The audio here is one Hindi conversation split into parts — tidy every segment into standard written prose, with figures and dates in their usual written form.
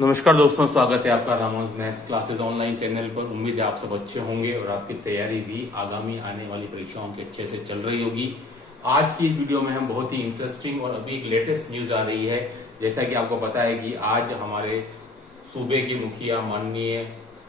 नमस्कार दोस्तों, स्वागत है आपका Ramanuj maths classes online channel पर। उम्मीद है आप सब अच्छे होंगे और आपकी तैयारी भी आगामी आने वाली परीक्षाओं की अच्छे से चल रही होगी। आज की इस वीडियो में हम बहुत ही इंटरेस्टिंग और अभी एक लेटेस्ट न्यूज आ रही है। जैसा कि आपको पता है कि आज हमारे सूबे के मुखिया माननीय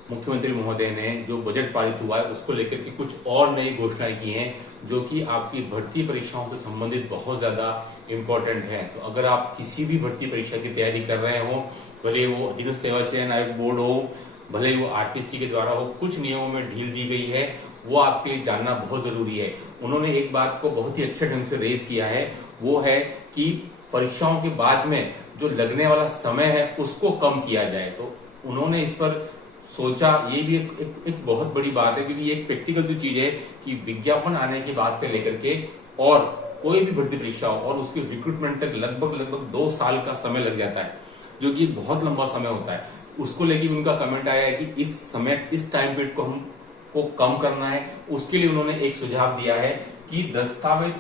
मुख्यमंत्री महोदय ने जो बजट पारित हुआ है उसको लेकर के कुछ और नई घोषणाएं की हैं, जो कि आपकी भर्ती परीक्षाओं से संबंधित बहुत ज्यादा इम्पोर्टेंट है। तो अगर आप किसी भी भर्ती परीक्षा की तैयारी कर रहे हो, भले वो अधीनस्थ सेवा चयन आयोग बोर्ड हो, भले वो आरपीएससी के द्वारा हो, कुछ नियमों में ढील दी गई है, वो आपके लिए जानना बहुत जरूरी है। उन्होंने एक बात को बहुत ही अच्छे ढंग से रेज किया है, वो है कि परीक्षाओं के बाद में जो लगने वाला समय है उसको कम किया जाए। तो उन्होंने इस पर सोचा, ये भी एक बहुत बड़ी बात है, क्योंकि ये एक प्रैक्टिकल सी चीज है कि विज्ञापन आने के बाद से लेकर के और कोई भी भर्ती परीक्षा हो और उसकी रिक्रूटमेंट तक लगभग 2 साल का समय लग जाता है, जो कि बहुत लंबा समय होता है। उसको लेके उनका कमेंट आया है कि इस टाइम पीरियड को हमको कम करना है। उसके लिए उन्होंने एक सुझाव दिया है कि दस्तावेज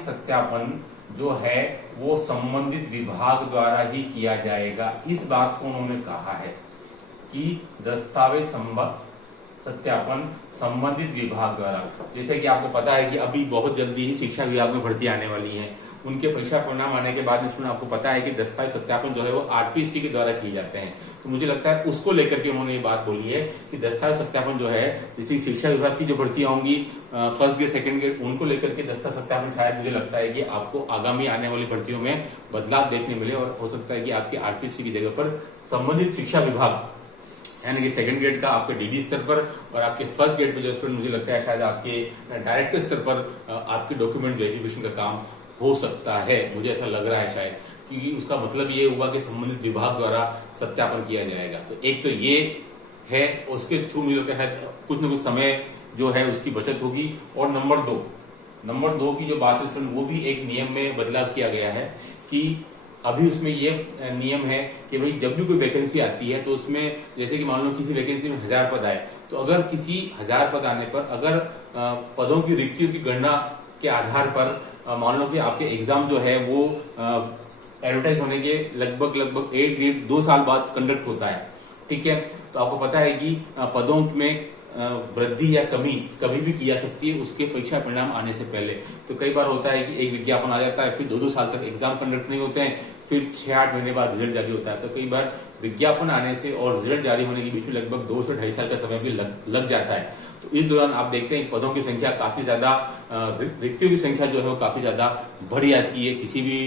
सत्यापन जो है वो संबंधित विभाग द्वारा ही किया जाएगा। इस बात को उन्होंने कहा है कि दस्तावेज सत्यापन संबंधित विभाग द्वारा। जैसे कि आपको पता है कि अभी बहुत जल्दी ही शिक्षा विभाग में भर्ती आने वाली है। उनके परीक्षा परिणाम आने के बाद में आपको पता है कि दस्तावेज सत्यापन जो है वो आरपीएससी के द्वारा किए जाते हैं। तो मुझे लगता है उसको लेकर के उन्होंने ये बात बोली है कि दस्तावेज सत्यापन जो है, जैसे शिक्षा विभाग की जो भर्तियां होंगी फर्स्ट ग्रेड सेकंड ग्रेड, उनको लेकर के दस्तावेज सत्यापन शायद मुझे लगता है कि आपको आगामी आने वाली भर्तियों में बदलाव देखने मिले और हो सकता है कि आपके आरपीएससी की जगह पर संबंधित शिक्षा विभाग यानी कि सेकंड ग्रेड का आपके डीडी स्तर पर और आपके फर्स्ट ग्रेड पे जो स्टूडेंट, मुझे लगता है शायद आपके डायरेक्टर स्तर पर आपके डॉक्यूमेंट वेरिफिकेशन का काम हो सकता है। मुझे ऐसा लग रहा है शायद, क्योंकि उसका मतलब ये हुआ कि संबंधित विभाग द्वारा सत्यापन किया जाएगा। तो एक तो ये है, उसके थ्रू मुझे लगता है कुछ न कुछ समय जो है उसकी बचत होगी। और नंबर दो की जो बात है स्टूडेंट, वो भी एक नियम में बदलाव किया गया है कि अभी उसमें ये नियम है कि भाई जब भी कोई वैकेंसी आती है तो उसमें, जैसे कि मान लो किसी वैकेंसी में 1000 पद आए, तो अगर किसी 1000 पद आने पर अगर पदों की रिक्तियों की गणना के आधार पर मान लो कि आपके एग्जाम जो है वो एडवर्टाइज होने के लगभग 1-2 साल बाद कंडक्ट होता है, ठीक है। तो आपको पता है कि पदों में वृद्धि या कमी कभी भी की जा सकती है उसके परीक्षा परिणाम आने से पहले। तो कई बार होता है कि एक विज्ञापन आ जाता है, फिर 2-2 साल तक एग्जाम कंडक्ट नहीं होते हैं, फिर 6-8 महीने बाद रिजल्ट जारी होता है। तो कई बार विज्ञापन आने से और रिजल्ट जारी होने के बीच में लगभग 2 से 2.5 साल का समय भी लग जाता है। तो इस दौरान आप देखते हैं पदों की संख्या काफी ज्यादा, रिक्तियों की संख्या जो है वो काफी ज्यादा बढ़ जाती है किसी भी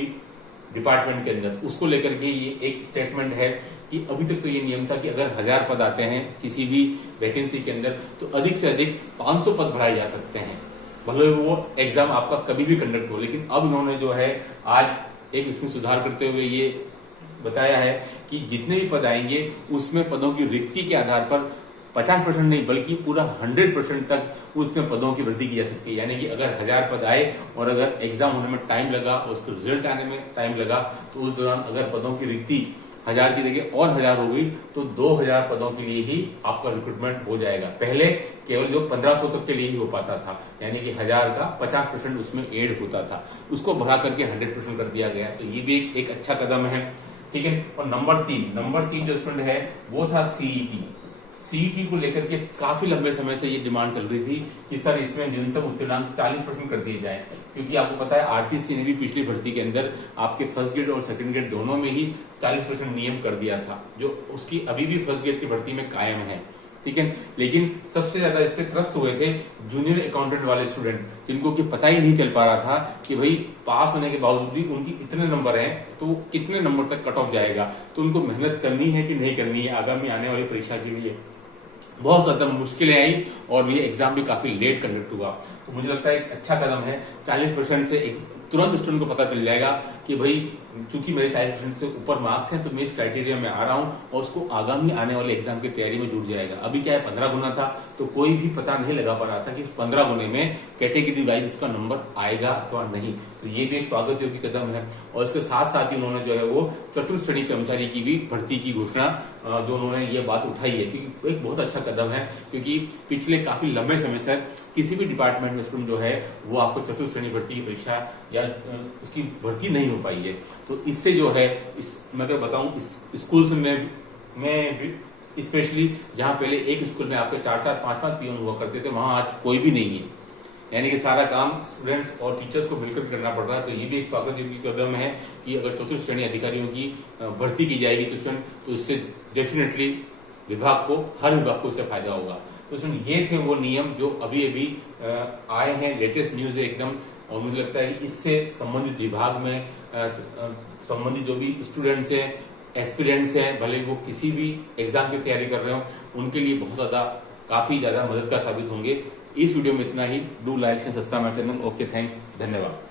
डिपार्टमेंट के अंदर। उसको लेकर के ये एक स्टेटमेंट है कि अभी तक तो ये नियम था कि अगर 1000 पद आते हैं किसी भी वैकेंसी के अंदर तो अधिक से अधिक 500 पद भराए जा सकते हैं, भले वो एग्जाम आपका कभी भी कंडक्ट हो। लेकिन अब इन्होंने जो है आज एक इसमें सुधार करते हुए ये बताया है कि जितने भी पद आएंगे उसमें पदों की रिक्ति के आधार पर 50% नहीं बल्कि पूरा 100% तक उसमें पदों की वृद्धि की जा सकती है। यानी कि अगर 1000 पद आए और अगर एग्जाम होने में टाइम लगा और उसके रिजल्ट आने में टाइम लगा, तो उस दौरान अगर पदों की रिक्ति 1000 की जगह और 1000 हो गई तो 2000 पदों के लिए ही आपका रिक्रूटमेंट हो जाएगा। पहले केवल जो 1500 तक के लिए ही हो पाता था, यानी कि 1000 का 50% उसमें एड होता था, उसको बढ़ा करके 100% कर दिया गया। तो ये भी एक अच्छा कदम है, ठीक है। और नंबर तीन जो स्टूडेंट है वो था सीईटी को लेकर के काफी लंबे समय से ये डिमांड चल रही थी कि सर इसमें न्यूनतम उत्तीर्णांक 40% कर दिए जाए, क्योंकि आपको पता है आरपीएससी ने भी पिछली भर्ती के अंदर आपके फर्स्ट ग्रेड और सेकंड ग्रेड दोनों में ही 40% नियम कर दिया था, जो उसकी अभी भी फर्स्ट ग्रेड की भर्ती में कायम है, ठीक है। लेकिन सबसे ज्यादा इससे त्रस्त हुए थे जूनियर अकाउंटेंट वाले स्टूडेंट, जिनको कि पता ही नहीं चल पा रहा था कि भाई पास होने के बावजूद भी उनकी इतने नंबर हैं तो कितने नंबर तक कट ऑफ जाएगा, तो उनको मेहनत करनी है कि नहीं करनी है आगामी आने वाली परीक्षा के लिए। बहुत ज्यादा मुश्किलें आई और ये एग्जाम भी काफी लेट कंडक्ट हुआ। तो मुझे लगता है एक अच्छा कदम है। 40% से एक तुरंत स्टूडेंट को पता चल जाएगा कि भाई चूंकि मेरे 40% से ऊपर मार्क्स हैं तो मैं इस क्राइटेरिया में आ रहा हूं, और उसको आगामी आने वाले एग्जाम की तैयारी में जुड़ जाएगा। अभी क्या है 15 गुना था तो कोई भी पता नहीं लगा पा रहा था कि 15 गुने में कैटेगरी वाइज उसका नंबर आएगा अथवा नहीं। तो ये भी एक स्वागत योग्य कदम है। और इसके साथ साथ ही उन्होंने जो है वो चतुर्थ श्रेणी कर्मचारी की भी भर्ती की घोषणा जो उन्होंने ये बात उठाई है, क्योंकि एक बहुत अच्छा कदम है, क्योंकि पिछले काफी लंबे समय से किसी भी डिपार्टमेंट में स्टूडेंट जो है वो आपको चतुर्थ श्रेणी भर्ती की परीक्षा या उसकी भर्ती नहीं हो पाई है। तो इससे जो है मैं अगर बताऊं स्कूल्स में स्पेशली जहां पहले एक स्कूल में आपके 4-4 5-5 पियोन हुआ करते थे, वहां आज कोई भी नहीं है। यानी कि सारा काम स्टूडेंट्स और टीचर्स को मिलकर करना पड़ रहा है। तो ये भी एक स्वागत योग्य कदम है कि अगर चतुर्थ श्रेणी अधिकारियों की भर्ती की जाएगी तो इससे डेफिनेटली हर विभाग को इससे फायदा होगा। तो ये थे वो नियम जो अभी अभी आए हैं, लेटेस्ट न्यूज है एकदम। और मुझे लगता है कि इससे संबंधित विभाग में संबंधित जो भी स्टूडेंट्स हैं, एस्पिरेंट्स हैं, भले वो किसी भी एग्जाम की तैयारी कर रहे हो, उनके लिए काफी ज्यादा मददगार साबित होंगे। इस वीडियो में इतना ही। Do like and subscribe my channel. Okay, thanks, धन्यवाद।